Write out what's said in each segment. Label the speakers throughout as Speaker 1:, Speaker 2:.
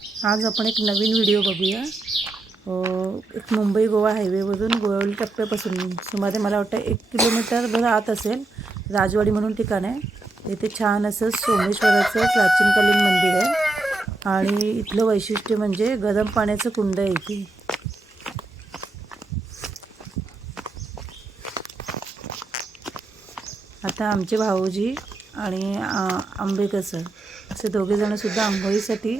Speaker 1: आज आपण एक नवीन व्हिडिओ बघूया. एक मुंबई गोवा हायवेवरून गोवली टप्प्यापासून. सुमारे मला वाटतं एक किलोमीटर भर आत असेल राजवाडी म्हणून ठिकाण आहे. इथे छान असं सोमेश्वराचं प्राचीनकालीन मंदिर आहे. आणि इथलं वैशिष्ट्य म्हणजे गरम पाण्याचं कुंड आहे इथे. आता आमचे भाऊजी आणि आंबेकर सर असे दोघेजणंसुद्धा आंघोळीसाठी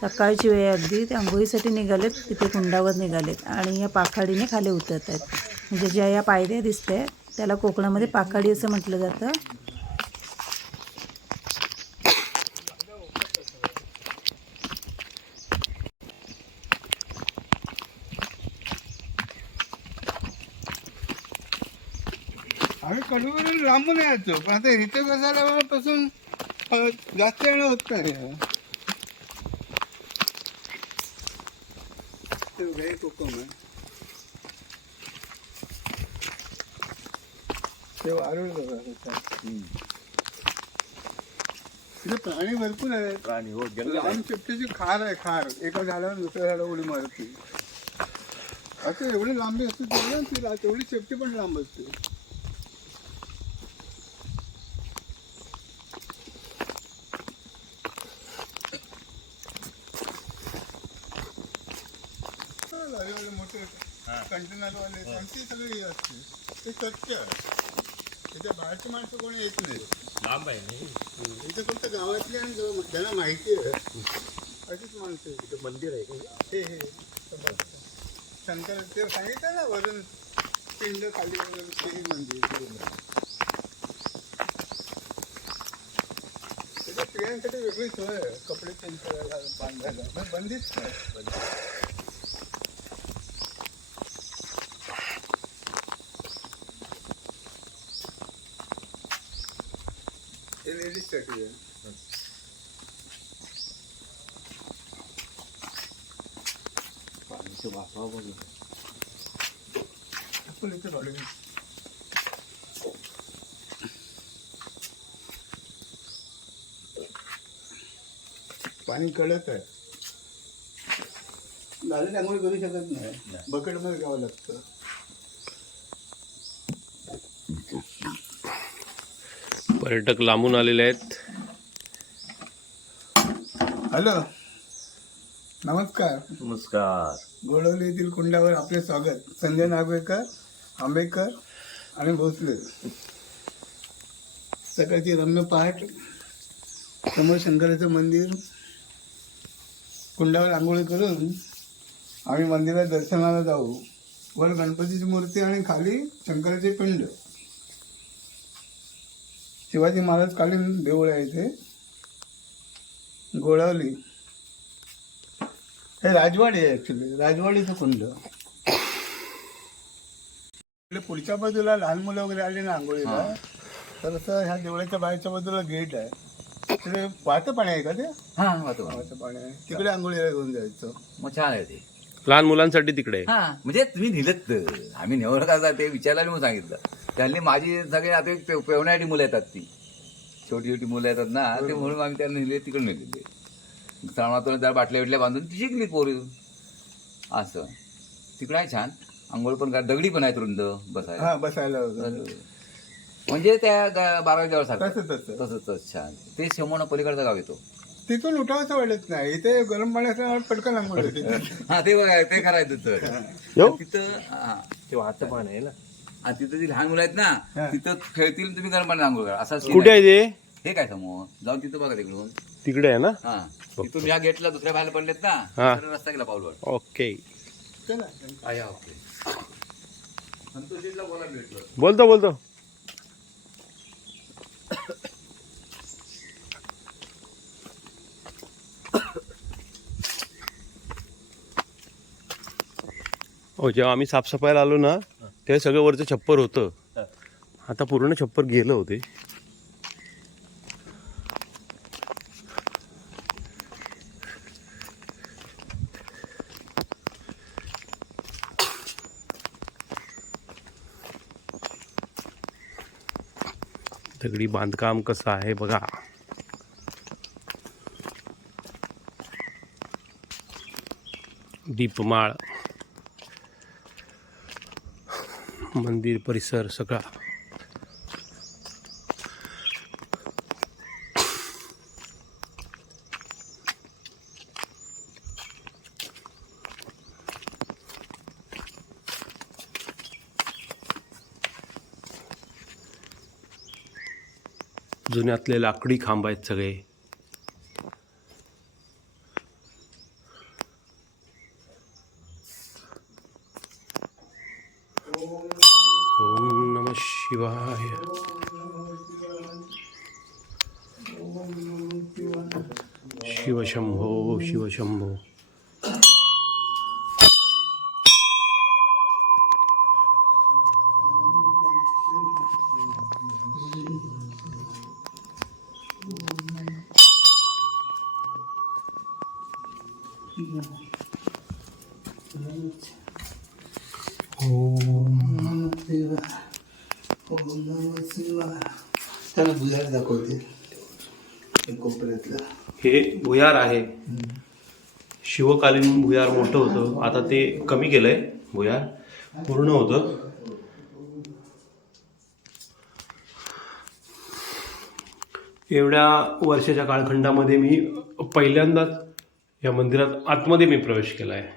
Speaker 1: सकाळची वेळ अगदी ते आंघोळीसाठी निघालेत तिथे कुंडावर निघालेत आणि या पाखाडीने खाली उतरत आहेत म्हणजे ज्या या पायऱ्या दिसते त्याला कोकणामध्ये पाखाडी असं म्हटलं जातं.
Speaker 2: आम्ही कडूवरून लांबून यायचो पण आता इथे बसायला जास्त वेळ होत नाही. हे कोकम आहे. ते कसं. तिथे प्राणी भरपूर आहेत.
Speaker 3: प्राणी हो
Speaker 2: लहान चिपटीची खार आहे खार. एका झाडावर दुसऱ्या झाडावर उडी मारते. आता एवढी लांबी असते तेवढी चिपटी पण लांब असते लागलेले मोठे कंटेनरवाले त्यांची सगळी असते. ते सत्य आहे. त्याच्या बाहेरची माणसं कोणी येत नाही
Speaker 3: लांब आहे नाही
Speaker 2: इथे फक्त गावातली आणि जो- ज्यांना माहिती आहे अशीच माणसं.
Speaker 3: इथं मंदिर आहे का?
Speaker 2: हे हे शंकर ते सांगितलं ना वरून पिंड खाली वगैरे ते मंदिर. त्याच्या स्त्रियांसाठी वेगळी सोय आहे. कपडे चेंज करायला बांधायला. बंदीच आहे
Speaker 3: पाणीचं वाफा बघ
Speaker 2: आपण इथे. पाणी कडक आहे. झालं त्यामुळे करू शकत नाही. बकेटमध्ये घ्यावं लागतं.
Speaker 4: पर्यटक लांबून आलेले आहेत.
Speaker 2: हॅलो. नमस्कार.
Speaker 3: नमस्कार.
Speaker 2: गोडवली येथील कुंडावर आपले स्वागत. संजय नागवेकर आंबेकर आणि भोसले. सकाळची रम्य पहाट समोर शंकराचं मंदिर. कुंडावर आंघोळी करून आम्ही मंदिरात दर्शनाला जाऊ. वर गणपतीची मूर्ती आणि खाली शंकराचे पिंड. शिवाजी महाराज कालीन देऊळ आहे इथे गोळावली. हे राजवाडी आहे ऍक्च्युली राजवाडीचं कुंड. पुढच्या बाजूला लहान मुलं वगैरे आली ना आंघोळीला तर असं ह्या देवळाच्या बाहेरच्या बाजूला गेट आहे. तिकडे वाहतं पाणी आहे का ते?
Speaker 3: हा वाटतो
Speaker 2: वाहतं पाणी आहे. तिकडे आंघोळीला घेऊन जायचं.
Speaker 3: मग छान आहे ते.
Speaker 4: लहान मुलांसाठी तिकडे.
Speaker 3: हा. म्हणजे तुम्ही नेलत आम्ही नेवर का ते विचारला म्हणून सांगितलं. त्यांनी माझी सगळे आता एक पे- पेवण्यासाठी मुलं येतात ती. छोटी छोटी मुलं येतात ना ते म्हणून आम्ही त्यांना नेले तिकडे नेलेले. श्रावणातून जरा बाटल्या बिटल्या बांधून ती शिकली पोरी. असं. तिकडे आहे छान. आंघोळ पण का दगडी पण आहेत रुंद बसायला.
Speaker 2: हा बसायला वगैरे.
Speaker 3: म्हणजे त्या गा- बारावी जवळ सारखं
Speaker 2: तसं. तसं
Speaker 3: तसंच छान. ते शेवण पलीकडचं गाव येतो.
Speaker 2: तिथून उठावंसं वाटत नाही. इथे गरम पाणी असल्यामुळे पटकन आंघोळ होते.
Speaker 3: हा ते बघा ते करायचं तर
Speaker 4: यो.
Speaker 3: तिथं हा.
Speaker 4: ते वाहतं पाणी आहे ना.
Speaker 3: आणि तिथं जी लहान मुलं आहेत ना. तिथं खेळतील तुम्ही गरम पाणी आंघोळ करा. असा scene
Speaker 4: कुठे आहे ते?
Speaker 3: हे काय समोर? जाऊन तिथं बघा तिकडून.
Speaker 4: तिकडे आहे ना?
Speaker 3: हा. तिथून ह्या गेटला दुसऱ्या बाहेर पडलेत ना
Speaker 4: हा.
Speaker 3: तर रस्ता गेला पाऊलवर.
Speaker 4: ओके.
Speaker 2: चला.
Speaker 3: आहे ओके. संतोषीला बोला भेटलो.
Speaker 4: बोलतो बोलतो. हो जेव्हा आम्ही साफसफाईला आलो ना तेव्हा सगळं वरचं छप्पर होतं. आता पूर्ण छप्पर गेलं होते. दगडी बांधकाम कसं आहे बघा. दीपमाळ. मंदिर परिसर सगळा. जुन्यातले लाकडी खांब आहेत सगळे. शिवशंभो शिवशंभो
Speaker 2: त्याला बुजायला दाखवते कोपऱ्यातला
Speaker 4: हे भुयार आहे. शिवकालीन भुयार मोठं होतं. आता ते कमी केलंय भुयार. पूर्ण होतं. एवढ्या वर्षाच्या कालखंडामध्ये मी पहिल्यांदाच या मंदिरात आतमध्ये मी प्रवेश केला आहे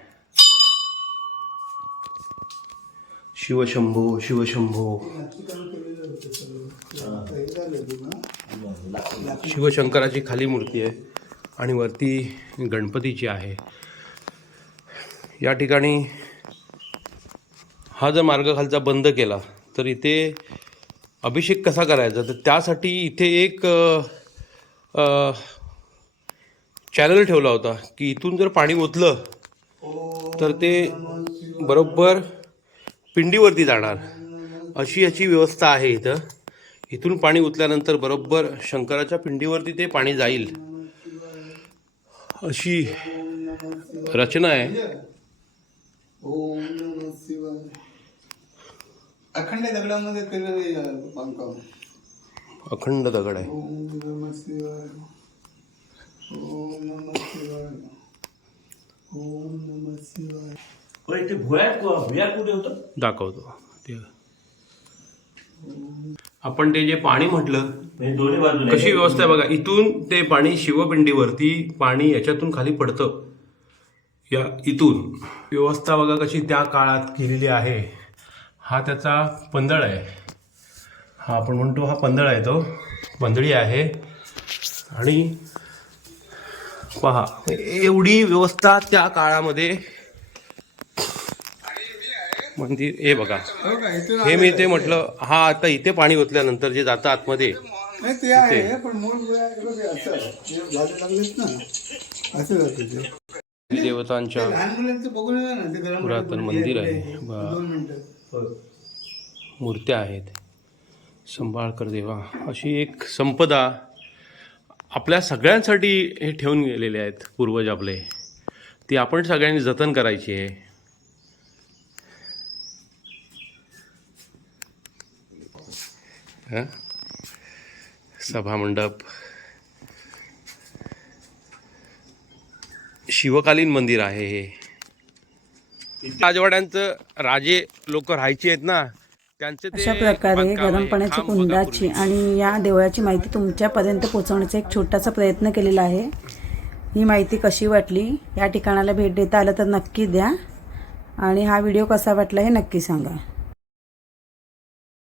Speaker 4: शिवशंभो. शिवशंभो शिवशंकराची खाली मूर्ती आहे. आणि वरती गणपतीची आहे या ठिकाणी हा जर मार्ग खालचा बंद केला तर इथे अभिषेक कसा करायचा? तर त्यासाठी इथे एक चॅनल ठेवला होता की इथून जर पाणी ओतलं तर ते बरोबर पिंडीवरती जाणार. अशी याची व्यवस्था आहे इथं. इथून पाणी उतल्यानंतर बरोबर शंकराच्या पिंडीवरती ते पाणी जाईल. अशी रचना आहे.
Speaker 2: ओम नमः शिवाय अखंड दगडामध्ये केलेलं बांधकाम.
Speaker 4: अखंड दगड आहे.
Speaker 2: ओम नमः शिवाय. ओम नमः शिवाय. ओम नमः शिवाय.
Speaker 5: पण ते भुयार भुयार कुठे होतं?
Speaker 4: दाखवतो. ते आपण ते जे पाणी म्हटलं
Speaker 5: दोन्ही बाजूने
Speaker 4: कशी व्यवस्था आहे बघा इथून ते पाणी शिवपिंडीवरती पाणी याच्यातून खाली पडतं. या इथून. व्यवस्था बघा कशी त्या काळात केलेली आहे. हा त्याचा पंदळ आहे. हा आपण म्हणतो हा पंदळ आहे तो. पंदळी आहे. आणि पहा एवढी व्यवस्था त्या काळामध्ये मंदिर हे बघा.
Speaker 2: हो
Speaker 4: हे मी ते म्हटलं हा आता इथे पाणी ओतल्यानंतर जे जातं आतमध्ये
Speaker 2: नाही ते आहे पण मूळ बुया बघ, असं आहे. झाडं लागलीत ना असं जातं ते.
Speaker 4: देवतांच्या पुरातन मंदिर आहे. बा-
Speaker 2: दोन मिनिटं
Speaker 4: मूर्त्या आहेत. संभाळकर देवा अशी एक संपदा आपल्या सगळ्यांसाठी हे ठेवून गेलेले आहेत पूर्वज आपले. ती आपण सगळ्यांनी जतन करायची आहे. हं? सभामंडप शिवकालीन मंदिर आहे हे. राजवाड्यांचं राजे लोक राहायचे आहेत ना
Speaker 1: अशा प्रकारे गरम
Speaker 4: आहे.
Speaker 1: पाण्याची
Speaker 4: खांब बघा
Speaker 1: कुंडाची आणि या देवळाची माहिती तुमच्यापर्यंत पोहोचवण्याचा एक छोटासा प्रयत्न केलेला आहे. ही माहिती कशी वाटली? या ठिकाणाला भेट देता आलं तर नक्की द्या. आणि हा व्हिडिओ कसा वाटला हे नक्की सांगा.